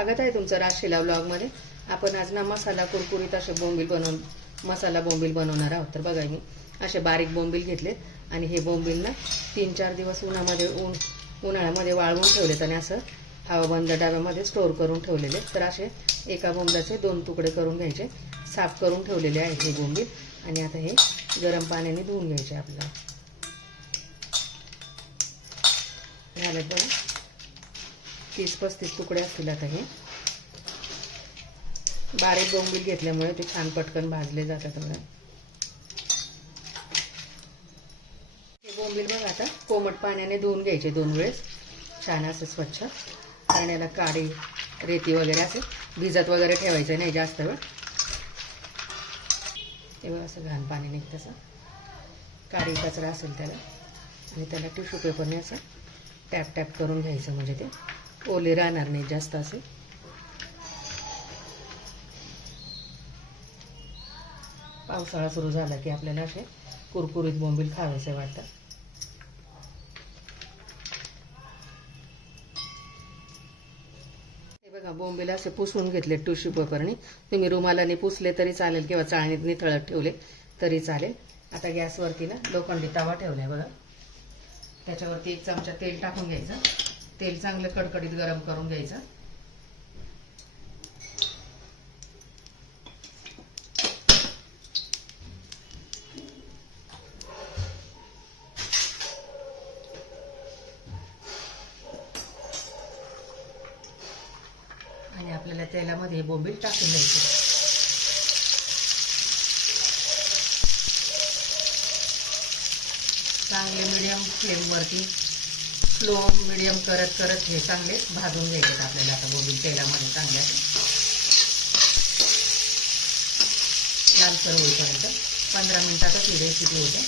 स्वागत आहे तुमचं राजशिला ब्लॉगमध्ये। आपण आज ना मसाला कुरकुरीत असे बोंबील बनवून मसाला बोंबील बनवणार आहोत। तर बघा मी असे बारीक बोंबील घेतले आणि हे बोंबील ना 3-4 दिवस उन्हाळ्यामध्ये वाळवून ठेवलेत आणि असं हवाबंद डब्यामध्ये स्टोर करून ठेवलेले। तर असे एका बोंबलाचे 2 तुकडे करून घ्यायचे। साफ करून ठेवलेले आहेत हे बोंबील आणि आता हे गरम पाण्याने धुवून घ्यायचे। आपल्याला झाले बघा 30-35 तुकडे असतील। आता हे बारीक बोंबील घेतल्यामुळे ते छान पटकन भाजले जातात। हे बोंबील बघा आता कोमट पाण्याने धुवून घ्यायचे 2 वेळेस छान असं स्वच्छ। पाण्याला काडी रेती वगैरे असे भिजत वगैरे ठेवायचं नाही जास्त वेळ। हे बघा असं घाण पाणी निघतं असं काडी कचरा असेल त्याला आणि त्याला टिश्यू पेपरने असं टॅप टॅप करून घ्यायचं म्हणजे ते ओले राहणार नाही जास्त असे। पावसाळा सुरू झाला की आपल्याला असे कुरकुरीत बोंबील खावेसे वाटतात। हे बघा बोंबील असे पुसून घेतले टिश्यू पेपरने। तुम्ही रुमालाने पुसले तरी चालेल किंवा चाळणीत निथळत ठेवले तरी चालेल। आता गॅसवरती ना लोखंडी तवा ठेवलाय बघा। त्याच्यावरती 1 चमचा तेल टाकून घ्यायचं। तेल चांगलं कडकडीत गरम करून घ्यायचं। आणि आपल्याला तेलामध्ये बोंबील टाकून द्यायचे। चांगले मीडियम फ्लेमवरती स्लो मीडियम करत करत हे चांगले भाजून घ्यायचे आपल्याला। आता बोंबील तेलामध्ये चांगल्या लालसर होईपर्यंत 15 मिनिटातच ही रेसिपी होते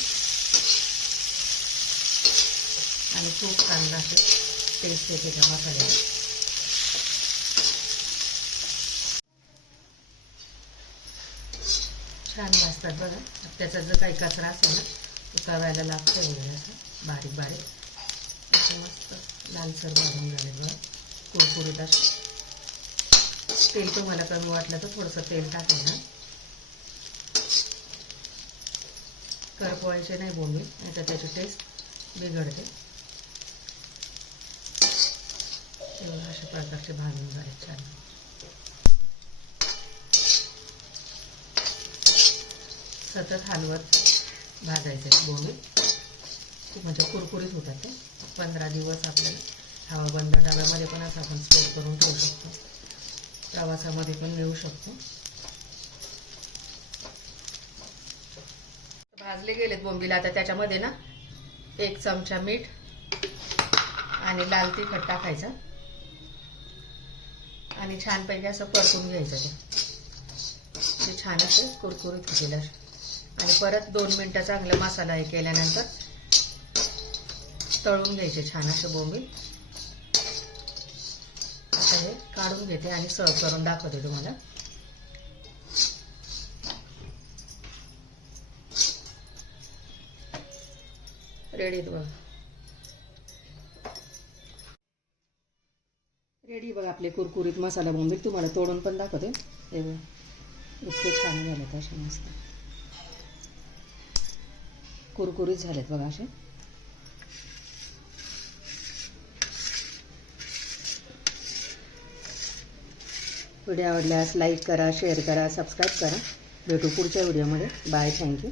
आणि खूप चांगला असे टेस्ट येते त्या मसाल्याला। छान भाजतात बघा। त्याचा जो काही कचरा असेल ना तो तव्याला लागतो वगैरे असं बारीक बारीक मस्त लालसर भाजून झाले बघा कुरकुरीत असे। तेल तुम्हाला कमी वाटलं तर थोडंसं तेल टाकेल ना। करपवायचे नाही बोंबील नाही तर त्याची टेस्ट बिघडते। तेव्हा अशा प्रकारचे भाजून झाले छान। सतत हलवत भाजायचे बोंबील खूप म्हणजे कुरकुरीत होतात ते। 15 दिवस आपल्याला हवाबंद डब्यामध्ये पण असं आपण स्टोर करून ठेवू शकतो। प्रवासामध्ये पण नेऊ शकतो। भाजले गेलेत बोंबील। आता त्याच्यामध्ये ना 1 चमचा मीठ आणि लाल तिखट टाकायचं आणि छानपैकी असं परतून घ्यायचं ते छान असे कुरकुरीत होतील। आणि परत 2 मिनिटं चांगलं मसाला हे केल्यानंतर तळून घ्यायचे छान असे बोंबील। आता हे काढून घेते आणि सर्व करून दाखवते तुम्हाला। रेडी बघा रेडी बघा आपले कुरकुरीत मसाला बोंबील। तुम्हाला तोडून पण दाखवते हे बघा इतके छान झालेत असे मस्त कुरकुरीत झालेत बघा असे। व्हिडिओ आवडल्यास लाईक करा, शेअर करा, सबस्क्राईब करा। भेटू पुढच्या व्हिडिओमध्ये। Bye, thank you.